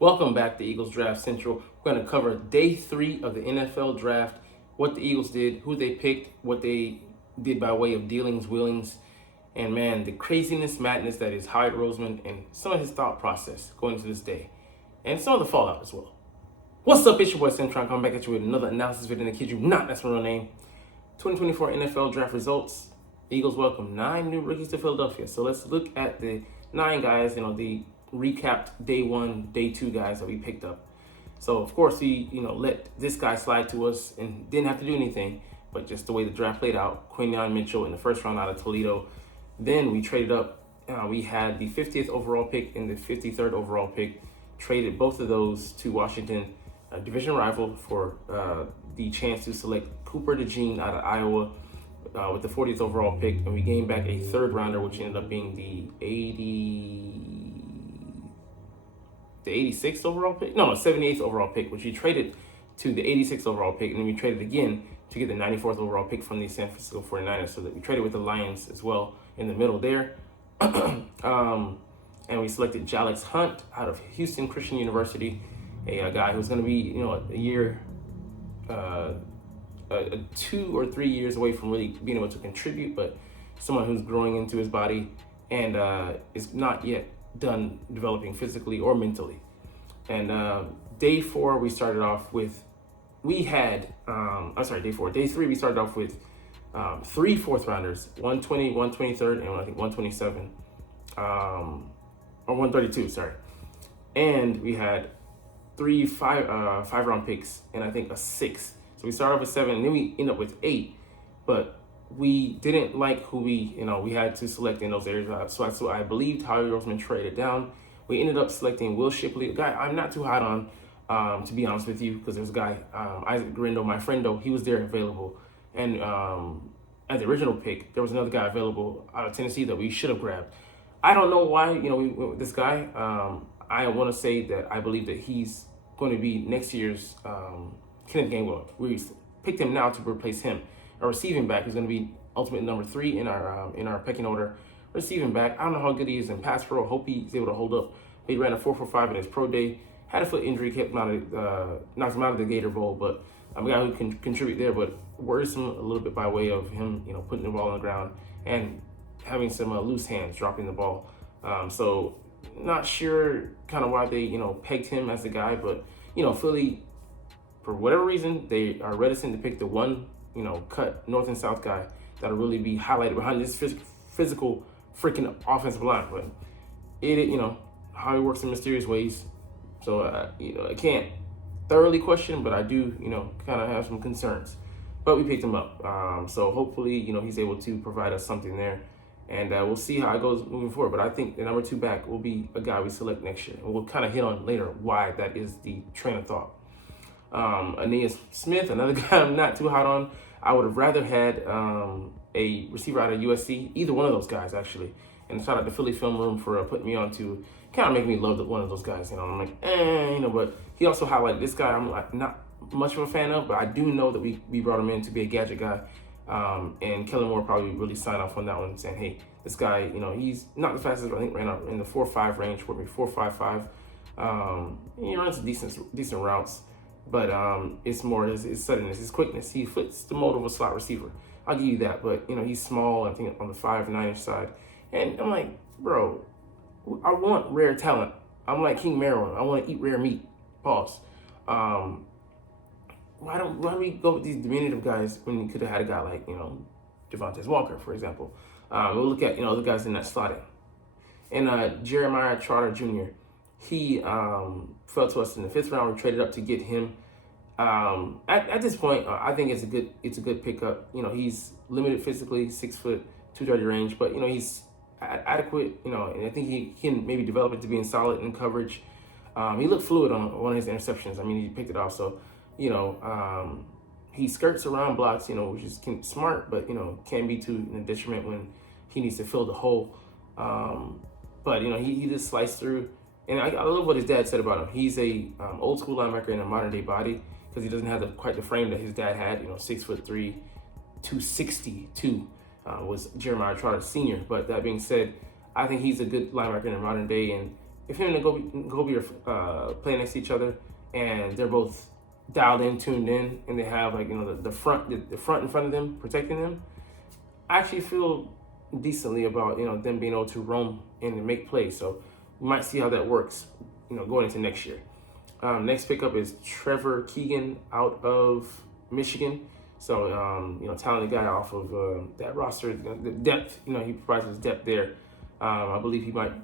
Welcome back to Eagles Draft Central. We're going to cover day 3 of the NFL Draft, what the Eagles did, who they picked, what they did by way of dealings, willings, and man, the craziness, madness that is Howard Roseman and some of his thought process going into this day, and some of the fallout as well. What's up, it's your boy Cintron coming back at you with another analysis video, and I kid you not, that's my real name. 2024 NFL Draft results. Eagles welcome 9 new rookies to Philadelphia. So let's look at the 9 guys, the recapped day 1, day 2 guys that we picked up. So of course we, let this guy slide to us and didn't have to do anything, but just the way the draft played out, Quinyon Mitchell in the first round out of Toledo. Then we traded up. We had the 50th overall pick and the 53rd overall pick. Traded both of those to Washington, a division rival, for the chance to select Cooper DeJean out of Iowa with the 40th overall pick, and we gained back a 3rd rounder, which ended up being the 86th overall pick? No, 78th overall pick, which we traded to the 86th overall pick, and then we traded again to get the 94th overall pick from the San Francisco 49ers, so that we traded with the Lions as well in the middle there. And we selected Jalix Hunt out of Houston Christian University, a guy who's going to be, a year, 2 or 3 years away from really being able to contribute, but someone who's growing into his body and is not yet done developing physically or mentally. And day 4 we started off with, day 4. Day 3 we started off with 3 4th rounders, 120, 123rd, and I think 127, or 132, sorry. And we had 3 5-round picks and I think a 6th. So we started off with 7 and then we end up with 8, but we didn't like who we had to select in those areas. So I believed Howie Roseman traded down. We ended up selecting Will Shipley, a guy I'm not too hot on, to be honest with you, because there's a guy, Isaac Grindo, my friendo, he was there available. And at the original pick, there was another guy available out of Tennessee that we should have grabbed. I don't know why, we went with this guy. I want to say that I believe that he's going to be next year's Kenneth Gainwell. We picked him now to replace him. A receiving back is going to be ultimate number 3 in our pecking order. Receiving back, I don't know how good he is in pass pro. Hope he's able to hold up. He ran a 4.45 in his pro day. Had a foot injury, knocked him out of the Gator Bowl, but I'm a guy who can contribute there. But worrisome a little bit by way of him, putting the ball on the ground and having some loose hands, dropping the ball. So not sure kind of why they pegged him as the guy, but Philly, for whatever reason, they are reticent to pick the one cut north and south guy that'll really be highlighted behind this physical freaking offensive line. But how he works in mysterious ways. So I can't thoroughly question, but I do kind of have some concerns. But we picked him up, so hopefully he's able to provide us something there, and we'll see how it goes moving forward. But I think the number 2 back will be a guy we select next year, and we'll kind of hit on later why that is the train of thought. Aeneas Smith, another guy I'm not too hot on. I would have rather had a receiver out of USC, either one of those guys actually. And shout out to Philly Film Room for putting me on to kind of make me love one of those guys. I'm like, but he also highlighted this guy I'm like not much of a fan of, but I do know that we brought him in to be a gadget guy. And Kellen Moore probably really signed off on that one, saying, hey, this guy, he's not the fastest, I think ran up in the 4.5 range, 4.55. He runs decent routes. But it's more his suddenness, his quickness. He fits the mold of a slot receiver. I'll give you that. But, he's small, I think, on the 5'9" side. And I'm like, bro, I want rare talent. I'm like King Maryland. I want to eat rare meat. Pause. Why do we go with these diminutive guys when you could have had a guy like, Devontae Walker, for example? We'll look at, the guys in that slot in. And Jeremiah Trotter Jr., he fell to us in the 5th round. We traded up to get him. At this point, I think it's a good pickup. He's limited physically, 6 foot, 230 range, but he's adequate. And I think he can maybe develop it to being solid in coverage. He looked fluid on one of his interceptions. I mean, he picked it off. So he skirts around blocks. Which is smart, but can be to a detriment when he needs to fill the hole. But he just sliced through. And I love what his dad said about him. He's a old school linebacker in a modern day body, because he doesn't have quite the frame that his dad had. 6'3", 262 was Jeremiah Trotter Sr. But that being said, I think he's a good linebacker in the modern day, and if him and Kobe are playing next to each other, and they're both dialed in, tuned in, and they have like the front in front of them protecting them, I actually feel decently about them being able to roam and make plays. So we might see how that works, going into next year. Next pickup is Trevor Keegan out of Michigan. So talented guy off of that roster. The depth, he provides us depth there. I believe he might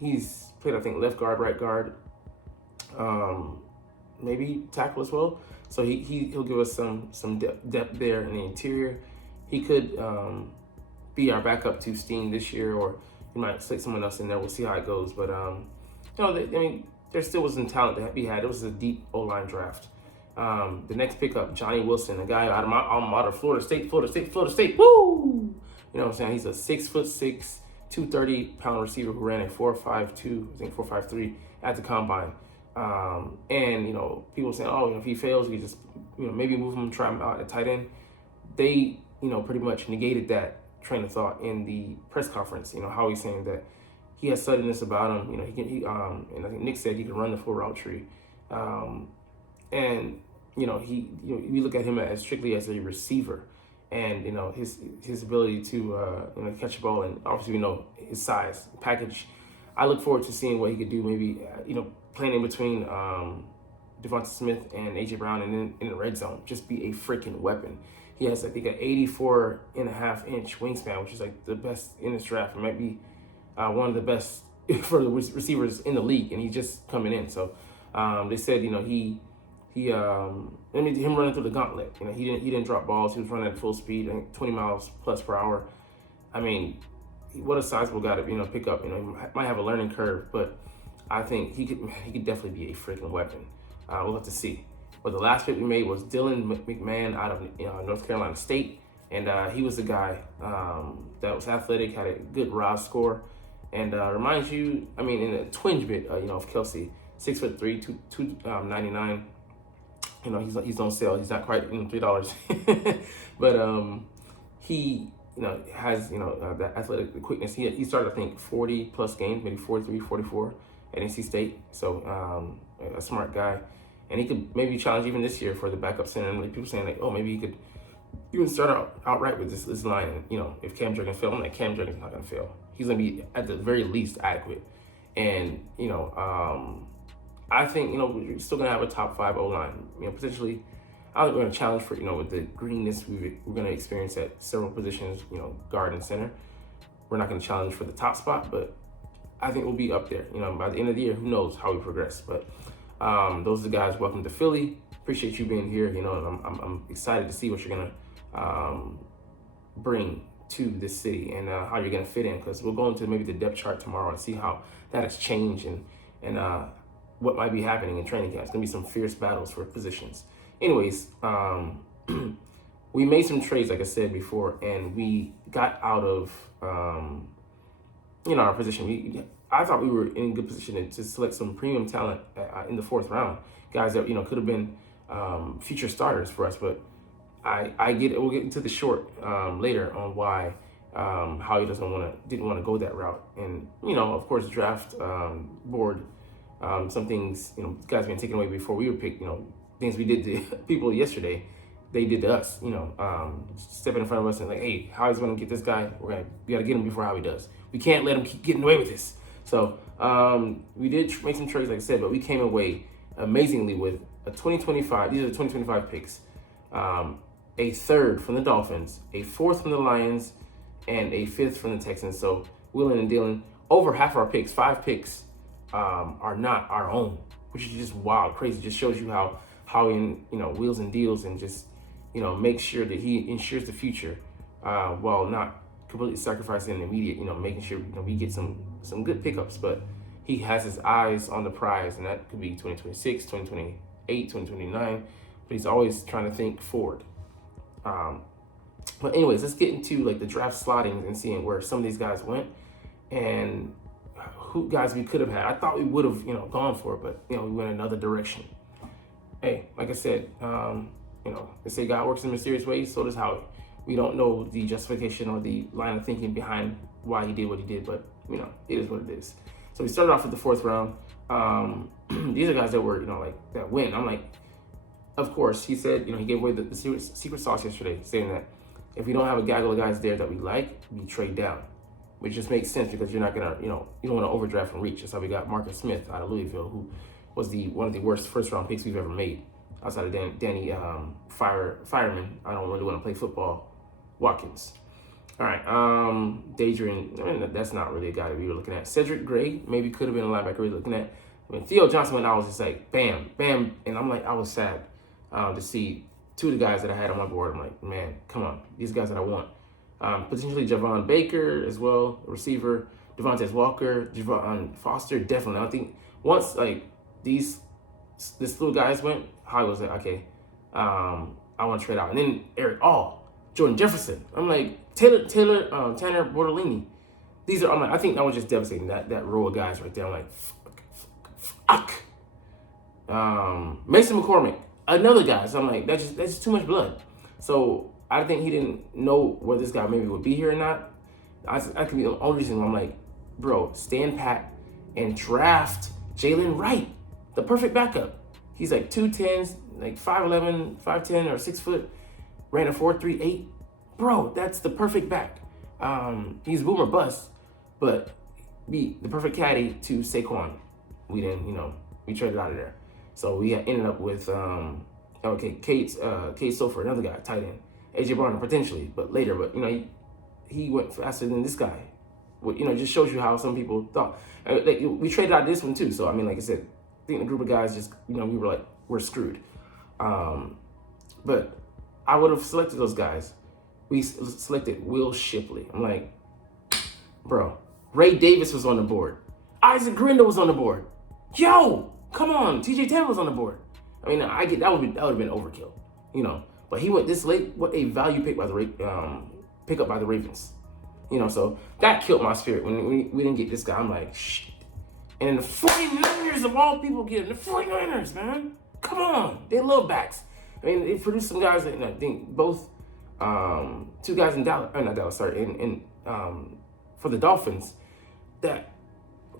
he's played, I think, left guard, right guard, maybe tackle as well. So he'll give us some depth there in the interior. He could be our backup to Steen this year, or he might stick someone else in there. We'll see how it goes. But there still was some talent to be had. It was a deep O-line draft. The next pickup, Johnny Wilson, a guy out of my alma mater, Florida State. Woo! You know what I'm saying? He's a 6'6", 230-pound receiver who ran a 4.52, I think 4.53 at the combine. And people saying, oh, if he fails, we just maybe move him, try him out at tight end. They pretty much negated that train of thought in the press conference. How he's saying that he has suddenness about him. And I think Nick said he can run the full route tree. And we look at him as strictly as a receiver, and his ability to catch a ball, and obviously we know his size package. I look forward to seeing what he could do. Maybe playing in between Devonta Smith and AJ Brown, and then in the red zone, just be a freaking weapon. He has, I think, an 84.5-inch wingspan, which is like the best in this draft. It might be one of the best for the receivers in the league, and he's just coming in. So they said, him running through the gauntlet. He didn't drop balls. He was running at full speed, I think 20 miles plus per hour. I mean, what a sizable guy to pick up. He might have a learning curve, but I think he could definitely be a freaking weapon. We'll have to see. But the last pick we made was Dylan McMahon out of North Carolina State, and he was the guy that was athletic, had a good raw score, and reminds you, in a twinge bit, of Kelsey, 6'3", 299. He's on sale. He's not quite $3, but he has that athletic quickness. He started, I think, 40 plus games, maybe 43, 44 at NC State. So a smart guy. And he could maybe challenge even this year for the backup center. And people saying, like, oh, maybe he could even start outright with this line. And, if Cam Jurgens fails, I'm like, Cam Jurgens not going to fail. He's going to be, at the very least, adequate. And, I think, we're still going to have a top 5 O-line. Potentially, I think we're going to challenge for, with the greenness we're going to experience at several positions, guard and center. We're not going to challenge for the top spot, but I think we'll be up there. By the end of the year, who knows how we progress. But those are the guys. Welcome to Philly. Appreciate you being here. I'm excited to see what you're gonna bring to this city and how you're gonna fit in, because we'll go into maybe the depth chart tomorrow and see how that has changed and what might be happening in training camp. It's gonna be some fierce battles for positions. Anyways, we made some trades, like I said before, and we got out of our position. I thought we were in good position to select some premium talent in the 4th round, guys that could have been future starters for us. But I get it. We'll get into the short later on why how he didn't want to go that route. And of course, the draft board, some things guys been taken away before we were picked. Things we did to people yesterday, they did to us. Stepping in front of us and like, hey, Howie's going to get this guy. We got to get him before Howie does. We can't let him keep getting away with this. So we did make some trades, like I said, but we came away amazingly with a 2025. These are the 2025 picks. A 3rd from the Dolphins, a 4th from the Lions, and a 5th from the Texans. So Willen and Dylan, over half our picks, 5 picks, are not our own, which is just wild, crazy. Just shows you how he wheels and deals and just makes sure that he ensures the future while not completely sacrificing the immediate, making sure we get some good pickups. But he has his eyes on the prize, and that could be 2026, 2028, 2029. But he's always trying to think forward. But anyways, let's get into like the draft slotting and seeing where some of these guys went and who guys we could have had. I thought we would have gone for it, but we went another direction. Hey, like I said, they say God works in mysterious ways. So does Howie. We don't know the justification or the line of thinking behind why he did what he did, but it is what it is. So we started off with the 4th round. These are guys that were, like, that win. I'm like, of course, he said, he gave away the secret sauce yesterday, saying that if we don't have a gaggle of guys there that we like, we trade down, which just makes sense because you're not gonna, you don't want to overdraft and reach. That's how we got Marcus Smith out of Louisville, who was one of the worst first-round picks we've ever made, outside of Danny Fireman. I don't really want to play football. Watkins. All right, Dadrian, that's not really a guy that we were looking at. Cedric Gray maybe could have been a linebacker we were looking at. When Theo Johnson went, I was just like, bam, bam, and I'm like, I was sad to see two of the guys that I had on my board. I'm like, man, come on, these guys that I want. Potentially Javon Baker as well, receiver. Devontae Walker, Javon Foster, definitely. I think once like this little guys went, I was like, okay, I want to trade out. And then Eric Jordan Jefferson. I'm like, Tanner Bortolini. I'm like, I think that was just devastating. That row of guys right there. I'm like, fuck. Mason McCormick, another guy. So I'm like, that's just too much blood. So I think he didn't know whether this guy maybe would be here or not. I could be the only reason why I'm like, bro, stand pat and draft Jalen Wright, the perfect backup. He's like 210s, like 5'11", 5'10", or 6 foot, ran a 4.38. Bro, that's the perfect back. He's boom or bust, but be the perfect caddy to Saquon. We didn't, we traded out of there. So we ended up with Kate Sofer, another guy, tight end. AJ Barner potentially, but later. But he went faster than this guy. Just shows you how some people thought. We traded out this one too. So I mean, like I said, I think the group of guys just we were like, we're screwed. But I would have selected those guys. We selected Will Shipley. I'm like, bro, Ray Davis was on the board. Isaac Grindle was on the board. Yo, come on, TJ Taylor was on the board. I mean, I get that would have been overkill, But he went this late. What a value pick up by the Ravens, So that killed my spirit when we didn't get this guy. I'm like, shit. And the 49ers of all people get him. The 49ers, man. Come on, they love backs. I mean, they produced some guys that I think both two guys in Dallas, not Dallas, sorry, in for the Dolphins, that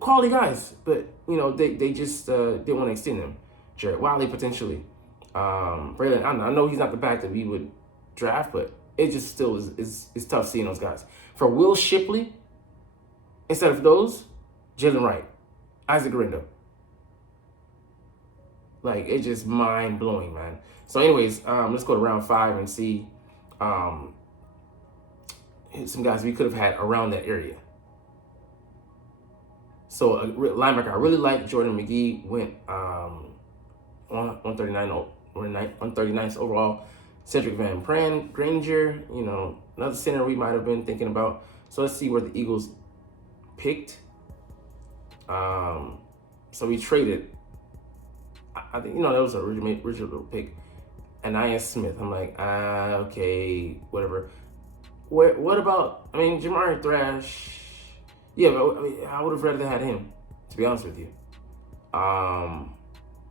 quality guys, but they just didn't want to extend them. Jared Wiley potentially. Braylon, I know he's not the back that we would draft, but it just still is tough seeing those guys. For Will Shipley, instead of those, Jalen Wright, Isaac Grindle. Like, it's just mind-blowing, man. So anyways, let's go to round 5 and see some guys we could have had around that area. So a linebacker I really like, Jordan McGee, went 139th overall. Cedric Van Granger, another center we might have been thinking about. So let's see where the Eagles picked. So we traded. I think, that was an original pick. Anaya Smith. I'm like, okay, whatever. What about, Jamari Thrash? Yeah, but I would have rather had him, to be honest with you. And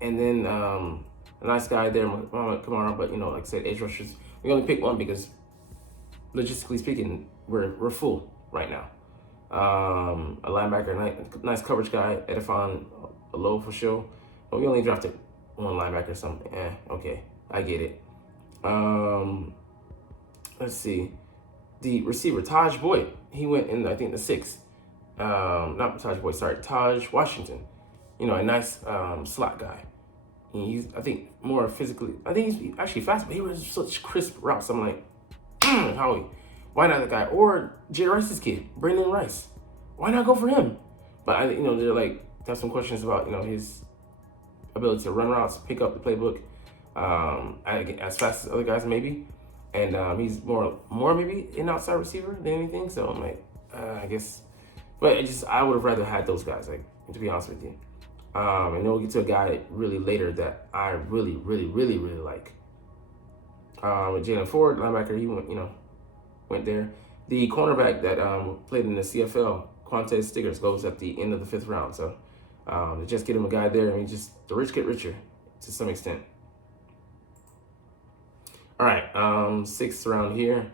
then a nice guy there, Muhammad Kamara, but like I said, edge rushers. We only picked one because, logistically speaking, we're full right now. A linebacker, nice coverage guy, Edifon Alo for sure. But we only drafted one linebacker or something. Okay, I get it. Let's see. The receiver, Taj Boyd, he went in, I think, the 6th. Not Taj Boyd, sorry, Taj Washington. A nice slot guy. He's, I think, more physically. I think he's actually fast, but he runs such crisp routes. I'm like, Howie, why not that guy? Or Jay Rice's kid, Brandon Rice. Why not go for him? But they're like, have some questions about his ability to run routes, pick up the playbook as fast as other guys maybe, and he's more maybe an outside receiver than anything. So I'm like, I guess, but I would have rather had those guys, like, to be honest with you. And then we'll get to a guy really later that I really, really, really, really like. Jalen Ford, linebacker, he went there. The cornerback that played in the CFL, Quantez Stiggers, goes at the end of the 5th round. So to just get him a guy there, the rich get richer to some extent. All right, 6th round here.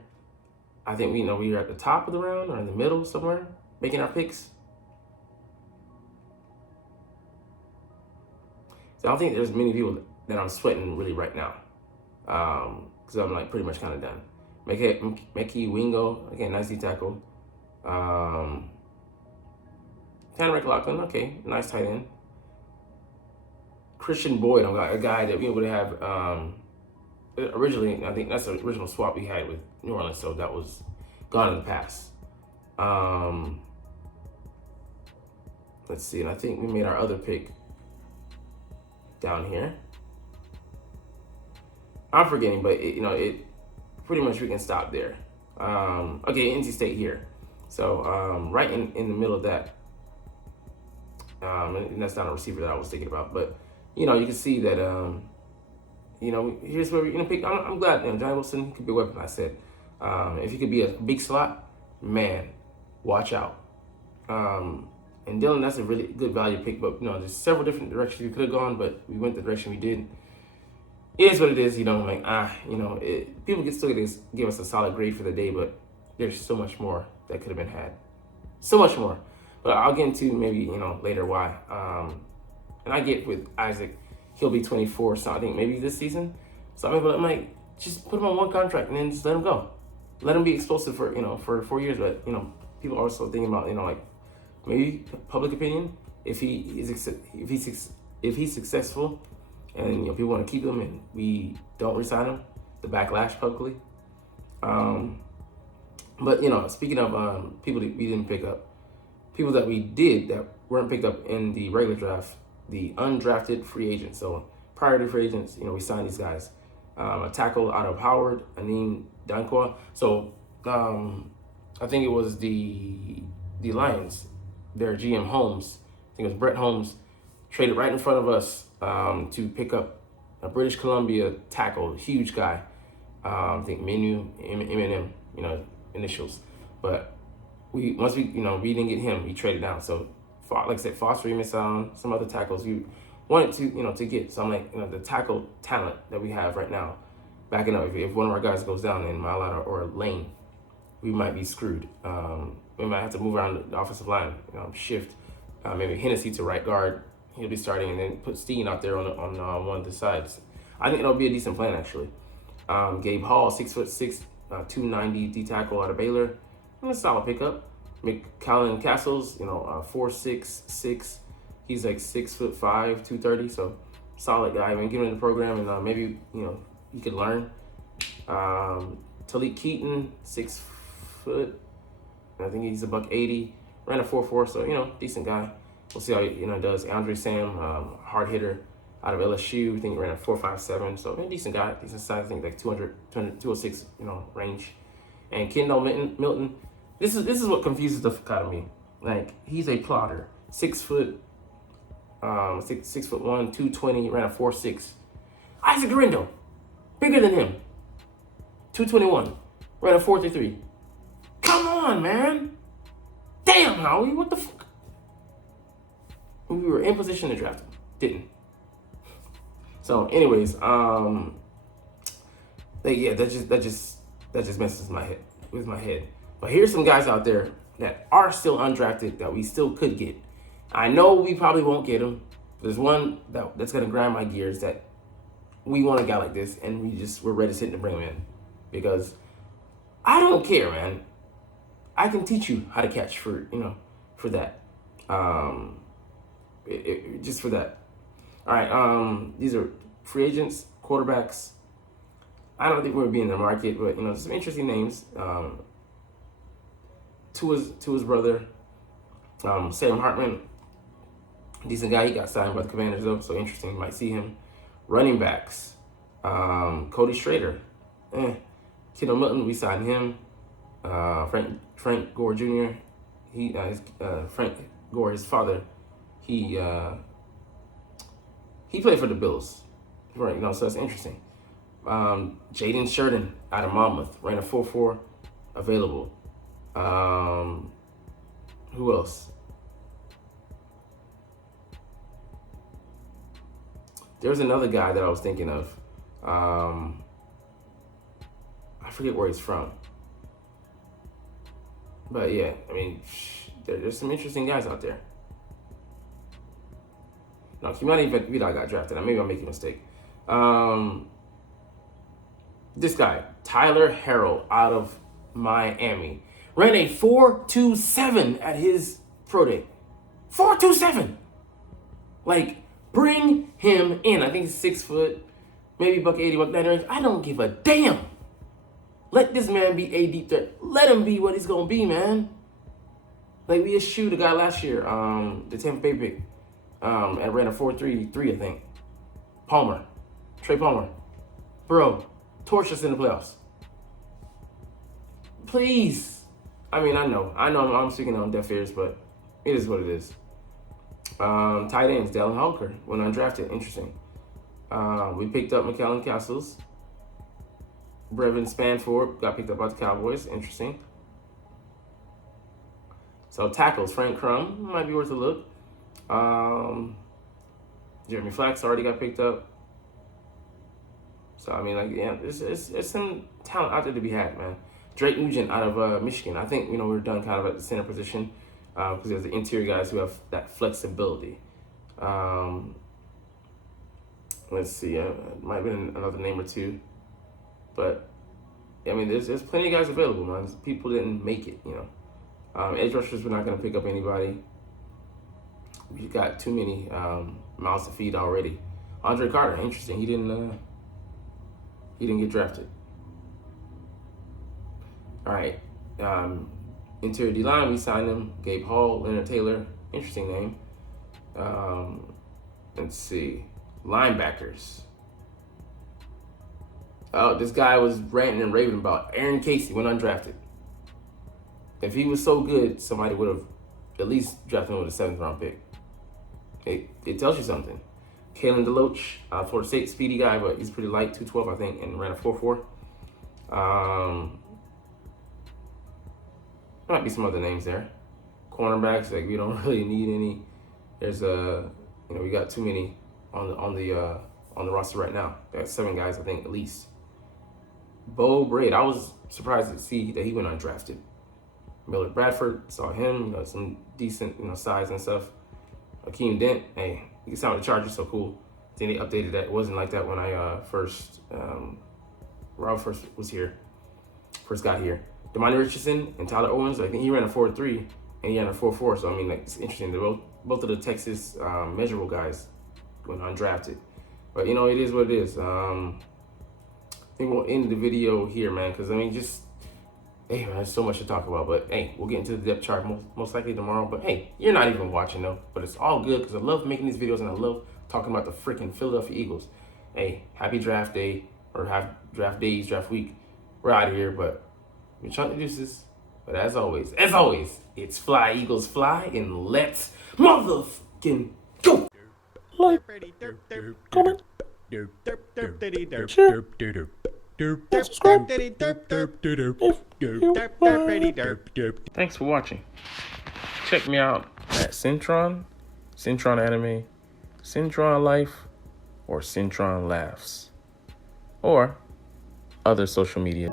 I think we were at the top of the round or in the middle somewhere, making our picks. So I don't think there's many people that I'm sweating really right now, because I'm like pretty much kind of done. Meki Wingo, again, nice D tackle. Tanner McLaughlin, okay, nice tight end. Christian Boyd, a guy that we would have originally. I think that's the original swap we had with New Orleans, so that was gone in the past. Let's see, and I think we made our other pick down here. I'm forgetting, but it pretty much we can stop there. Okay, NC State here. So right in the middle of that, and that's not a receiver that I was thinking about, but you can see that here's where we're pick. I'm glad Johnny Wilson could be a weapon. I said if he could be a big slot, man, watch out. And Dylan, that's a really good value pick, but there's several different directions we could have gone, but we went the direction we did. It is what it is, people can still give us a solid grade for the day, but there's so much more that could have been had. So much more. But I'll get into maybe, later why. And I get with Isaac, he'll be 24, so I think maybe this season. So I'm like, just put him on one contract and then just let him go. Let him be explosive for 4 years, but, people are also thinking about, maybe public opinion, if he's successful, and people want to keep him, and we don't resign him, the backlash publicly. But speaking of people that we didn't pick up, people that we did that weren't picked up in the regular draft, the undrafted free agents. So prior to free agents, we signed these guys. A tackle out of Howard, Anin Dankwa. So I think it was the Lions. Their GM Holmes, I think it was Brett Holmes, traded right in front of us to pick up a British Columbia tackle, huge guy. I think Eminem, initials. But once we didn't get him, we traded down. So like I said, Foster, some other tackles we wanted to get. So I'm like, the tackle talent that we have right now, backing up. If one of our guys goes down in Mailata or Lane, we might be screwed. We might have to move around the offensive line, shift. Maybe Hennessy to right guard. He'll be starting, and then put Steen out there on one of the sides. I think it'll be a decent plan, actually. Gabe Hall, 6'6", 290 D tackle out of Baylor. A solid pickup. McCallum Castles, 4'6". He's like 6'5", 230. So solid guy. I mean, get him in the program, and maybe he could learn. Talik Keaton, 6 foot. I think he's $180. Ran a 4.4, so decent guy. We'll see how he does. Andre Sam, hard hitter out of LSU. I think he ran a 4.57, so decent guy, decent size. I think like 206, range. And Kendall Milton. This is what confuses the fuck out of me. Like, he's a plotter, 6 foot, 6'1", 220. Ran a 4.6. Isaac Garindo, bigger than him, 221. Ran a 4.33. Come on, man. Damn, Howie, what the fuck? We were in position to draft him. Didn't. So, anyways, that just messes with my head. But here's some guys out there that are still undrafted that we still could get. I know we probably won't get them. There's one that's gonna grind my gears that we want a guy like this, and we're ready to bring him in, because I don't care, man. I can teach you how to catch for that. Just for that. All right. These are free agents, quarterbacks. I don't think we're being in the market, but some interesting names. Tua's brother, Sam Hartman, decent guy. He got signed by the Commanders though, so interesting. You might see him. Running backs, Cody Schrader, Kendall Milton. We signed him. Frank Gore Jr. Frank Gore, his father, he played for the Bills, right? So that's interesting. Jaden Sheridan out of Monmouth, ran a 4.4, available. Who else? There's another guy that I was thinking of. I forget where he's from. But yeah, I mean, there's some interesting guys out there. No, Kimani Vidal got drafted. Maybe I'm making a mistake. This guy, Tyler Harrell, out of Miami, ran a 4.27 at his pro day. 4.27. Like, bring him in. I think he's 6 foot, maybe $180, $190. I don't give a damn. Let this man be a deep threat. Let him be what he's gonna be, man. Like, we eschewed the guy last year, the Tampa Bay pick, and ran a 4.33, I think. Trey Palmer. Bro, torch us in the playoffs. Please. I mean, I know I'm speaking on deaf ears, but it is what it is. Tight ends, Dallin Holker went undrafted. Interesting. We picked up McKellen Castles. Brevin Spanford got picked up by the Cowboys. Interesting. So tackles, Frank Crum might be worth a look. Jeremy Flax already got picked up. So I mean, like, yeah, it's some talent out there to be had, man. Drake Nugent out of Michigan. I think we're done kind of at the center position because there's the interior guys who have that flexibility. Let's see, might have been another name or two, but I mean, there's plenty of guys available, man. People didn't make it, Edge rushers, we're not going to pick up anybody. We got too many mouths to feed already. Andre Carter, interesting. He didn't get drafted. All right. Interior D-line, we signed him. Gabe Hall, Leonard Taylor, interesting name. Let's see. Linebackers. Oh, this guy was ranting and raving about Aaron Casey, went undrafted. If he was so good, somebody would have at least drafted him with a 7th round pick. It tells you something. Kalen DeLoach, Florida State, speedy guy, but he's pretty light, 212, I think, and ran a 4.4. There might be some other names there. Cornerbacks, like, we don't really need any. There's we got too many on the roster right now. Got 7 guys, I think, at least. Bo Braid, I was surprised to see that he went undrafted. Miller Bradford, saw him, some decent, size and stuff. Akeem Dent, hey, you can sound the Chargers, so cool. Then they updated that. It wasn't like that when I first was here, first got here. Damani Richardson and Tyler Owens, I think he ran a 4.3 and he ran a 4.4. So I mean, like, it's interesting. They're both of the Texas measurable guys went undrafted, but it is what it is. I think we'll end the video here, man, because I mean, hey, man, there's so much to talk about. But hey, we'll get into the depth chart most likely tomorrow. But hey, you're not even watching though. But it's all good because I love making these videos and I love talking about the freaking Philadelphia Eagles. Hey, happy draft day, or draft week. We're out of here, but we're trying to do this. But as always, it's fly, Eagles, fly, and let's motherfucking go. Like, comment, share, subscribe if you Thanks for watching. Check me out at Cintron Anime, Cintron Life, or Cintron Laughs, or other social media.